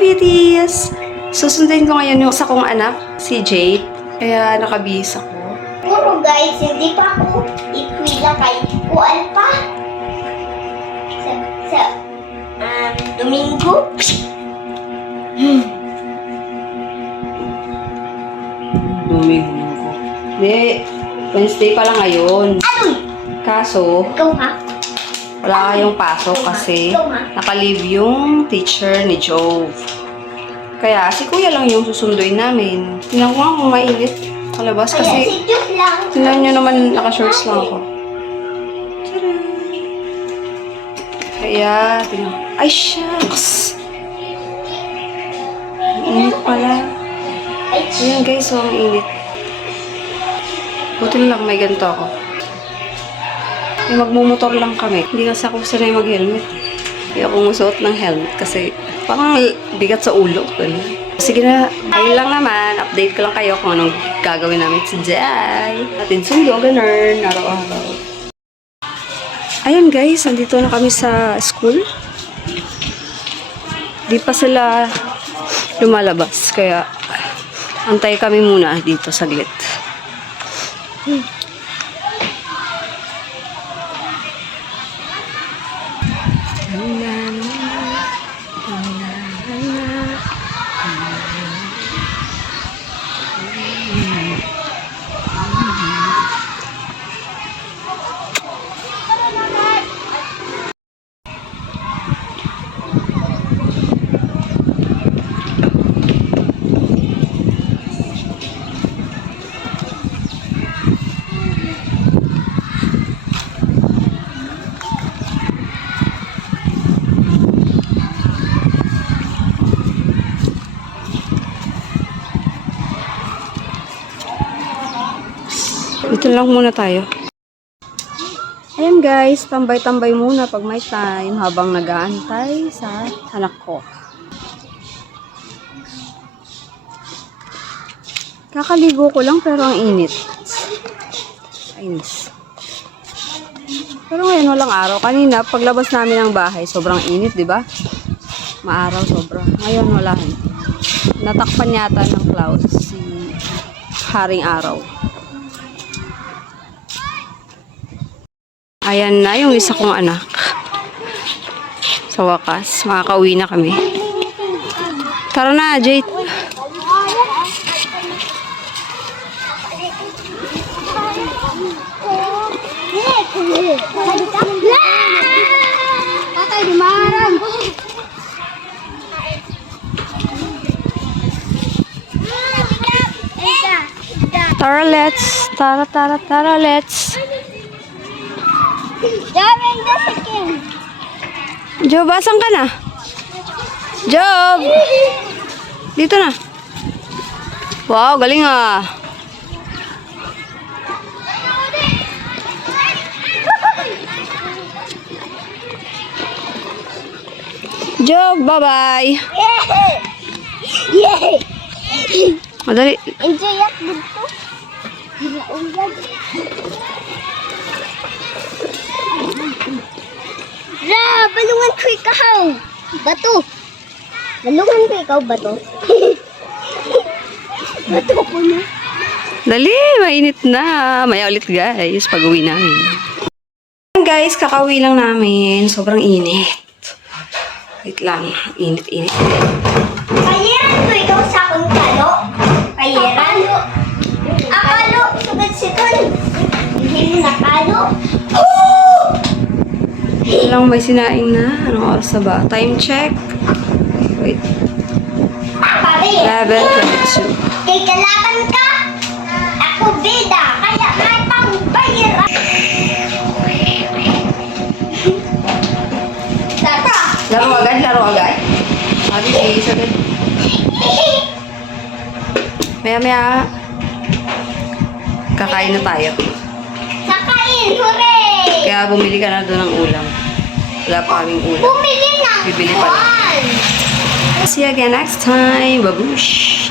beauties! Susundin ko ngayon yung isa kong anak, si Jade. Kaya nakabihis ako. Puro guys, hindi pa ako ikwila kay Kuan pa. Sa Domingo. Domingo. Hindi, Wednesday pa lang ngayon. Ano? Kaso, Ikaw ha? wala kayong pasok kasi naka-leave yung teacher ni Jove. Kaya si Kuya lang yung susunduin namin. Tingnan ko nga kung mainit kalabas Kaya kasi si Jove lang. tingnan nyo naman naka-shorts lang ako. Kaya, tingnan. Ay, shucks! Init pala. Ay, Ayan guys, so ang init. Buti na lang may ganito ako. Magmumotor lang kami. Hindi kasi ako sanay mag-helmet. Hindi ako musuot ng helmet kasi parang bigat sa ulo. Sige na, ayun lang naman. Update ko lang kayo kung anong gagawin namin today. Atin sundo, ganun, araw-araw. Ayan guys, nandito na kami sa school. Di pa sila lumalabas. Kaya antay kami muna dito saglit. Dito lang muna tayo. Ayan guys, tambay-tambay muna pag may time habang nag-aantay sa anak ko. Kakaligo ko lang pero ang init. Ainis. Pero ngayon walang araw. Kanina paglabas namin ng bahay, sobrang init, di ba? Maaraw sobra. Ngayon wala. Natakpan yata ng clouds si Haring Araw. Ayan na yung isa kong anak. Sa wakas, makakauwi na kami. Tara na, Jade. Tatay, dimarang. Tara, let's. Tara, let's. Daming dasikin. Job, asan ka na? Job! Dito na. Wow, galing ah. Job, bye-bye. Yay! Madali. Enjoy yak dito. Ginaulad. Ra, balungan ko ikaw. Bato. Balungan ko ikaw, bato. Bato ko na. Dali, mainit na. Maya ulit guys, pag-uwi namin. Guys, kakauwi lang namin. Sobrang init. Wait lang. Init. Kayeran ko ikaw sa akong kalo. Kayeran. Akalo, sugad-sugad. Hindi mo nakalo. Lang may sinaing na. Anong oras na ba? Time check. Wait. Pare. 11:22. Kay kalaban ka. Ako bida. Kaya may pangbayaran. Tata. Laro agad. Sabi, please agad. Maya. Kakain na tayo. Sakain, hooray! Kaya bumili ka na doon ng ulam. Wala pa kaming ulam. Bumili na. Bibili pa lang. See you again next time. Babush!